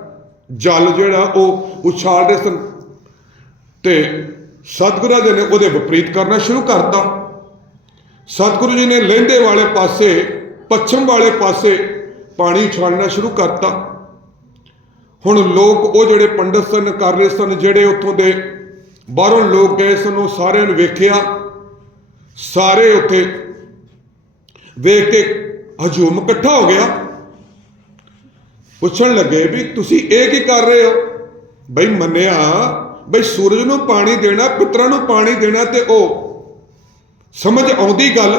ਜਲ ਜਿਹੜਾ ਉਹ ਉਛਾਲ ਉਛਾਲਦੇ ਸਨ। ਤੇ ਸਤਿਗੁਰਾਂ ਜੀ ਨੇ ਉਹਦੇ ਵਿਪਰੀਤ ਕਰਨਾ ਸ਼ੁਰੂ ਕਰਤਾ। ਸਤਿਗੁਰੂ ਜੀ ਨੇ ਲਹਿੰਦੇ ਵਾਲੇ ਪਾਸੇ, ਪੱਛਮ ਵਾਲੇ ਪਾਸੇ ਪਾਣੀ ਉਛਾਲਣਾ ਸ਼ੁਰੂ ਕਰਤਾ। ਹੁਣ ਲੋਕ ਉਹ ਜਿਹੜੇ ਪੰਡਤ ਸਨ, ਕਰ ਰਹੇ ਸਨ, ਜਿਹੜੇ ਉੱਥੋਂ ਦੇ ਬਾਹਰੋਂ ਲੋਕ ਗਏ ਸਨ, ਉਹ ਸਾਰਿਆਂ ਨੂੰ ਵੇਖਿਆ। ਸਾਰੇ ਉੱਥੇ ਵੇਖ ਕੇ ਹਜੂਮ ਇਕੱਠਾ ਹੋ ਗਿਆ। ਪੁੱਛਣ ਲੱਗੇ ਵੀ ਤੁਸੀਂ ਇਹ ਕੀ ਕਰ ਰਹੇ ਹੋ? ਬਈ ਮੰਨਿਆ, ਬਈ ਸੂਰਜ ਨੂੰ ਪਾਣੀ ਦੇਣਾ, ਪੁੱਤਰਾਂ ਨੂੰ ਪਾਣੀ ਦੇਣਾ ਤੇ ਉਹ ਸਮਝ ਆਉਂਦੀ ਗੱਲ।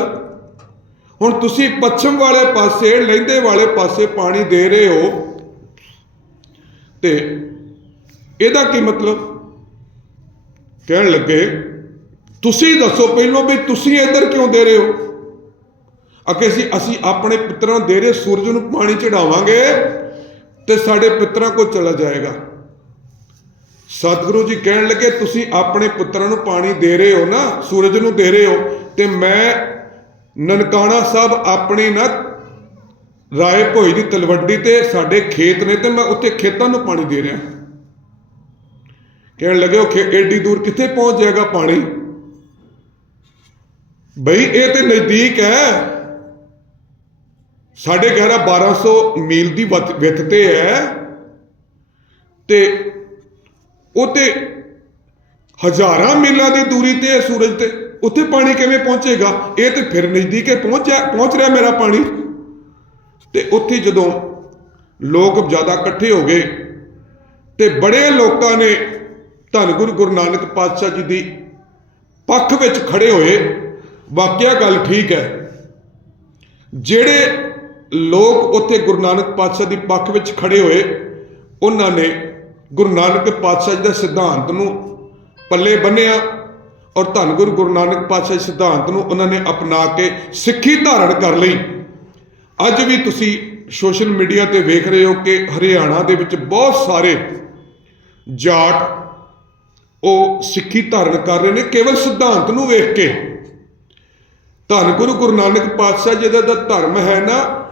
ਹੁਣ ਤੁਸੀਂ ਪੱਛਮ ਵਾਲੇ ਪਾਸੇ ਲਹਿੰਦੇ ਵਾਲੇ ਪਾਸੇ ਪਾਣੀ ਦੇ ਰਹੇ ਹੋ। ਤੇ ਇਹਦਾ ਕੀ ਮਤਲਬ? ਕਹਿਣ ਲੱਗੇ ਤੁਸੀਂ ਦੱਸੋ ਪਹਿਲੋਂ ਵੀ ਤੁਸੀਂ ਇੱਧਰ ਕਿਉਂ ਦੇ ਰਹੇ ਹੋ? ਅਕੇ ਅਸੀਂ ਅਸੀਂ ਆਪਣੇ ਪਿੱਤਰਾਂ ਨੂੰ ਦੇ ਰਹੇ, ਸੂਰਜ ਨੂੰ ਪਾਣੀ ਚੜਾਵਾਂਗੇ ਤੇ ਸਾਡੇ ਪਿੱਤਰਾਂ ਕੋਲ ਚਲਾ ਜਾਏਗਾ। ਸਤਿਗੁਰੂ ਜੀ ਕਹਿਣ ਲੱਗੇ, ਤੁਸੀਂ ਆਪਣੇ ਪੁੱਤਰਾਂ ਨੂੰ ਪਾਣੀ ਦੇ ਰਹੇ ਹੋ ਨਾ, ਸੂਰਜ ਨੂੰ ਦੇ ਰਹੇ ਹੋ, ਤੇ ਮੈਂ ਨਨਕਾਣਾ ਸਾਹਿਬ ਆਪਣੀ ਨਾ ਰਾਏ ਭੋਈ ਦੀ ਤਲਵੰਡੀ ਤੇ ਸਾਡੇ ਖੇਤ ਨੇ ਤੇ ਮੈਂ ਉੱਥੇ ਖੇਤਾਂ ਨੂੰ ਪਾਣੀ ਦੇ ਰਿਹਾ। ਕਹਿਣ ਲੱਗੇ ਉਹ ਏਡੀ ਦੂਰ ਕਿੱਥੇ ਪਹੁੰਚ ਜਾਏਗਾ ਪਾਣੀ? ਬਈ, ਇਹ ਤੇ ਨਜ਼ਦੀਕ ਹੈ। ਸਾਡੇ ਘਰਾ 1200 ਮੀਲ ਦੀ ਵਤ- ਵਿੱਥ ਤੇ ਹੈ। ਤੇ ਉਹ ਤੇ ਹਜ਼ਾਰਾਂ ਮੀਲਾਂ ਦੀ ਦੂਰੀ ਤੇ ਹੈ ਸੂਰਜ ਤੇ। ਉੱਥੇ ਪਾਣੀ ਕਿਵੇਂ ਪਹੁੰਚੇਗਾ? ਇਹ ਤੇ ਫਿਰ ਨਜ਼ਦੀਕ ਹੈ ਪਹੁੰਚ ਪਹੁੰਚ ਰਿਹਾ ਮੇਰਾ ਪਾਣੀ। ਤੇ ਉੱਥੇ ਜਦੋਂ ਲੋਕ ਜ਼ਿਆਦਾ ਇਕੱਠੇ ਹੋ ਗਏ ਤੇ ਬੜੇ ਲੋਕਾਂ ਨੇ ਧੰਨ ਗੁਰੂ ਗੁਰੂ ਨਾਨਕ ਪਾਤਸ਼ਾਹ ਜੀ ਦੀ ਪੱਖ ਵਿੱਚ ਖੜੇ ਹੋਏ ਵਾਕਿਆ ਗੱਲ ਠੀਕ ਹੈ। ਜਿਹੜੇ ਲੋਕ ਉੱਥੇ ਗੁਰੂ ਨਾਨਕ ਪਾਤਸ਼ਾਹ ਦੀ ਪੱਖ ਵਿੱਚ ਖੜੇ ਹੋਏ, ਉਹਨਾਂ ਨੇ ਗੁਰੂ ਨਾਨਕ ਪਾਤਸ਼ਾਹ ਜੀ ਦੇ ਸਿਧਾਂਤ ਨੂੰ ਪੱਲੇ ਬੰਨਿਆ ਔਰ ਧੰਨ ਗੁਰੂ ਗੁਰੂ ਨਾਨਕ ਪਾਤਸ਼ਾਹ ਦੇ ਸਿਧਾਂਤ ਨੂੰ ਉਹਨਾਂ ਨੇ ਅਪਣਾ ਕੇ ਸਿੱਖੀ ਧਾਰਨ ਕਰ ਲਈ। ਅੱਜ ਵੀ ਤੁਸੀਂ ਸੋਸ਼ਲ ਮੀਡੀਆ ਤੇ ਵੇਖ ਰਹੇ ਹੋ ਕਿ ਹਰਿਆਣਾ ਦੇ ਵਿੱਚ ਬਹੁਤ ਸਾਰੇ ਜਾਟ ਉਹ ਸਿੱਖੀ ਧਾਰਨ ਕਰ ਰਹੇ ਨੇ, ਕੇਵਲ ਸਿਧਾਂਤ ਨੂੰ ਵੇਖ ਕੇ। ਧੰਨ ਗੁਰੂ ਗੁਰੂ ਨਾਨਕ ਪਾਤਸ਼ਾਹ ਜੀ ਦਾ ਧਰਮ ਹੈ ਨਾ,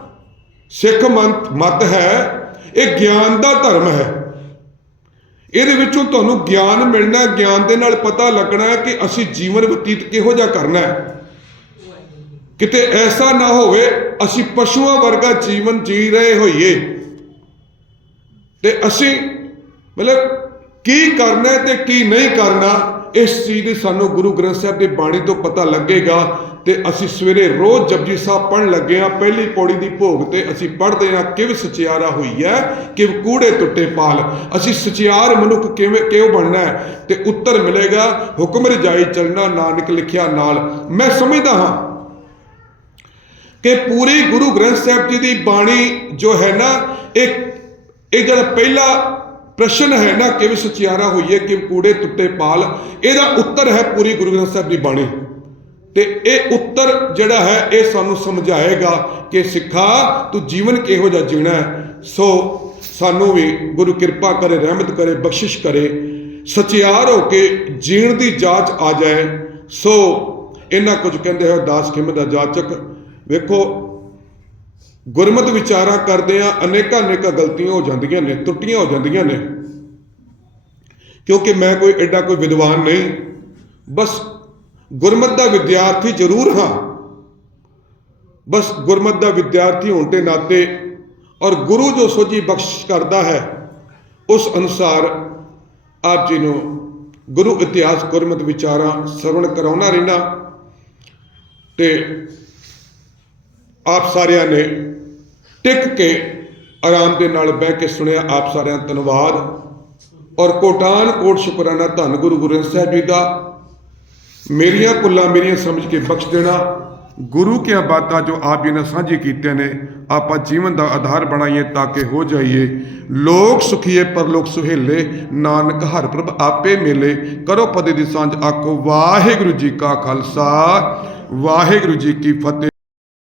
ਸਿੱਖ ਮੰਤ ਮਤ ਹੈ, ਇਹ ਗਿਆਨ ਦਾ ਧਰਮ ਹੈ। ਇਹਦੇ ਵਿੱਚੋਂ ਤੁਹਾਨੂੰ ਗਿਆਨ ਮਿਲਣਾ ਗਿਆਨ ਦੇ ਨਾਲ ਪਤਾ ਲੱਗਣਾ ਕਿ ਅਸੀਂ ਜੀਵਨ ਬਤੀਤ ਕਿਹੋ ਜਿਹਾ ਕਰਨਾ ਹੈ। ਕਿਤੇ ਐਸਾ ਨਾ ਹੋਵੇ, ਅਸੀਂ ਪਸ਼ੂਆਂ ਵਰਗਾ ਜੀਵਨ ਜੀ ਰਹੇ ਹੋਈਏ। ਤੇ ਅਸੀਂ, ਮਤਲਬ ਕੀ ਕਰਨਾ ਤੇ ਕੀ ਨਹੀਂ ਕਰਨਾ ਇਸ ਚੀਜ਼ ਦੀ ਸਾਨੂੰ ਗੁਰੂ ਗ੍ਰੰਥ ਸਾਹਿਬ ਦੀ ਬਾਣੀ ਤੋਂ ਪਤਾ ਲੱਗੇਗਾ ਤੇ ਅਸੀਂ ਸਵੇਰੇ ਰੋਜ਼ ਜਪਜੀ ਸਾਹਿਬ ਪੜ੍ਹਨ ਲੱਗੇ ਆ ਪਹਿਲੀ ਪੌੜੀ ਦੀ ਭੋਗ ਤੇ ਅਸੀਂ ਪੜ੍ਹਦੇ ਆ ਕਿਵ ਸਚਿਆਰਾ ਹੋਈ ਹੈ, ਕਿਵ ਕੂੜੇ ਟੁੱਟੇ ਪਾਲ। ਅਸੀਂ ਸਚਿਆਰ ਮਨੁੱਖ ਕਿਵੇਂ, ਕਿਉਂ ਬਣਨਾ ਹੈ? ਤੇ ਉੱਤਰ ਮਿਲੇਗਾ, ਹੁਕਮ ਰਜਾਈ ਚੱਲਣਾ, ਨਾਨਕ ਲਿਖਿਆ ਨਾਲ। ਮੈਂ ਸਮਝਦਾ ਹਾਂ ਕਿ ਪੂਰੀ ਗੁਰੂ ਗ੍ਰੰਥ ਸਾਹਿਬ ਜੀ ਦੀ ਬਾਣੀ ਜੋ ਹੈ ਨਾ ਇੱਕ ਇਹ ਜਿਹੜਾ ਪਹਿਲਾ ਪ੍ਰਸ਼ਨ ਹੈ ਨਾ ਕਿ ਸਚਿਆਰਾ ਹੋਈਏ ਕਿ ਕੂੜੇ ਟੁੱਟੇ ਪਾਲ। ਇਹਦਾ ਉੱਤਰ ਹੈ ਪੂਰੀ ਗੁਰੂ ਗ੍ਰੰਥ ਸਾਹਿਬ ਦੀ ਬਾਣੀ। ਤੇ ਇਹ ਉੱਤਰ ਜਿਹੜਾ ਹੈ, ਇਹ ਸਾਨੂੰ ਸਮਝਾਏਗਾ ਕਿ ਸਿੱਖਾ, ਤੂੰ ਜੀਵਨ ਕਿਹੋ ਜਿਹਾ ਜੀਣਾ ਹੈ। ਸੋ ਸਾਨੂੰ ਵੀ ਗੁਰੂ ਕਿਰਪਾ ਕਰੇ, ਰਹਿਮਤ ਕਰੇ, ਬਖਸ਼ਿਸ਼ ਕਰੇ। ਸਚਿਆਰ ਹੋ ਕੇ ਜੀਣ ਦੀ ਜਾਂਚ ਆ ਜਾਏ। ਸੋ ਇਹਨਾਂ ਕੁਝ ਕਹਿੰਦੇ ਹੋਏ ਦਾਸ ਖਿਮ ਦਾ ਜਾਚਕ, ਵੇਖੋ ਗੁਰਮਤ ਵਿਚਾਰਾ ਕਰਦੇ ਆ, ਅਨੇਕਾਂ ਅਨੇਕਾਂ ਗਲਤੀਆਂ ਹੋ ਜਾਂਦੀਆਂ ਨੇ ਤਰੁੱਟੀਆਂ ਹੋ ਜਾਂਦੀਆਂ ਨੇ। ਕਿਉਂਕਿ ਮੈਂ ਕੋਈ ਐਡਾ ਕੋਈ ਵਿਦਵਾਨ ਨਹੀਂ। ਬਸ ਗੁਰਮਤ ਦਾ ਵਿਦਿਆਰਥੀ ਜ਼ਰੂਰ ਹਾਂ। ਬਸ ਗੁਰਮਤ ਦਾ ਵਿਦਿਆਰਥੀ ਹੋਣ ਦੇ ਨਾਤੇ ਔਰ ਗੁਰੂ ਜੋ ਸੋਝੀ ਬਖਸ਼ਿਸ਼ ਕਰਦਾ ਹੈ, ਉਸ ਅਨੁਸਾਰ ਆਪ ਜੀ ਨੂੰ ਗੁਰੂ ਇਤਿਹਾਸ ਗੁਰਮਤ ਵਿਚਾਰਾਂ ਸਰਵਣ ਕਰਾਉਣਾ ਰਹਿਣਾ ਤੇ ਆਪ ਸਾਰਿਆਂ ਨੇ ਟਿਕ ਕੇ ਆਰਾਮ ਦੇ ਨਾਲ ਬਹਿ ਕੇ ਸੁਣਿਆ ਆਪ ਸਾਰਿਆਂ ਦਾ ਧੰਨਵਾਦ। ਔਰ ਕੋਟਾਨ ਕੋਟ ਸ਼ੁਕਰਾਨਾ ਧੰਨ ਗੁਰੂ ਗੋਬਿੰਦ ਸਾਹਿਬ ਜੀ ਦਾ। ਮੇਰੀਆਂ ਭੁੱਲਾਂ ਮੇਰੀਆਂ ਸਮਝ ਕੇ ਬਖਸ਼ ਦੇਣਾ। ਗੁਰੂ ਕੀਆਂ ਬਾਤਾਂ ਜੋ ਆਪ ਜੀ ਨੇ ਸਾਂਝੀ ਕੀਤੀਆਂ ਨੇ, ਆਪਾਂ ਜੀਵਨ ਦਾ ਆਧਾਰ ਬਣਾਈਏ ਤਾਂ ਕਿ ਹੋ ਜਾਈਏ। ਲੋਕ ਸੁਖੀਏ ਪਰਲੋਕ ਸੁਹੇਲੇ, ਨਾਨਕ ਹਰ ਪ੍ਰਭ ਆਪੇ ਮੇਲੇ। ਕਰੋ ਪਦੇ ਦੀ ਸਾਂਝ ਆਖੋ, ਵਾਹਿਗੁਰੂ ਜੀ ਕਾ ਖਾਲਸਾ, ਵਾਹਿਗੁਰੂ ਜੀ ਕੀ ਫਤਿਹ।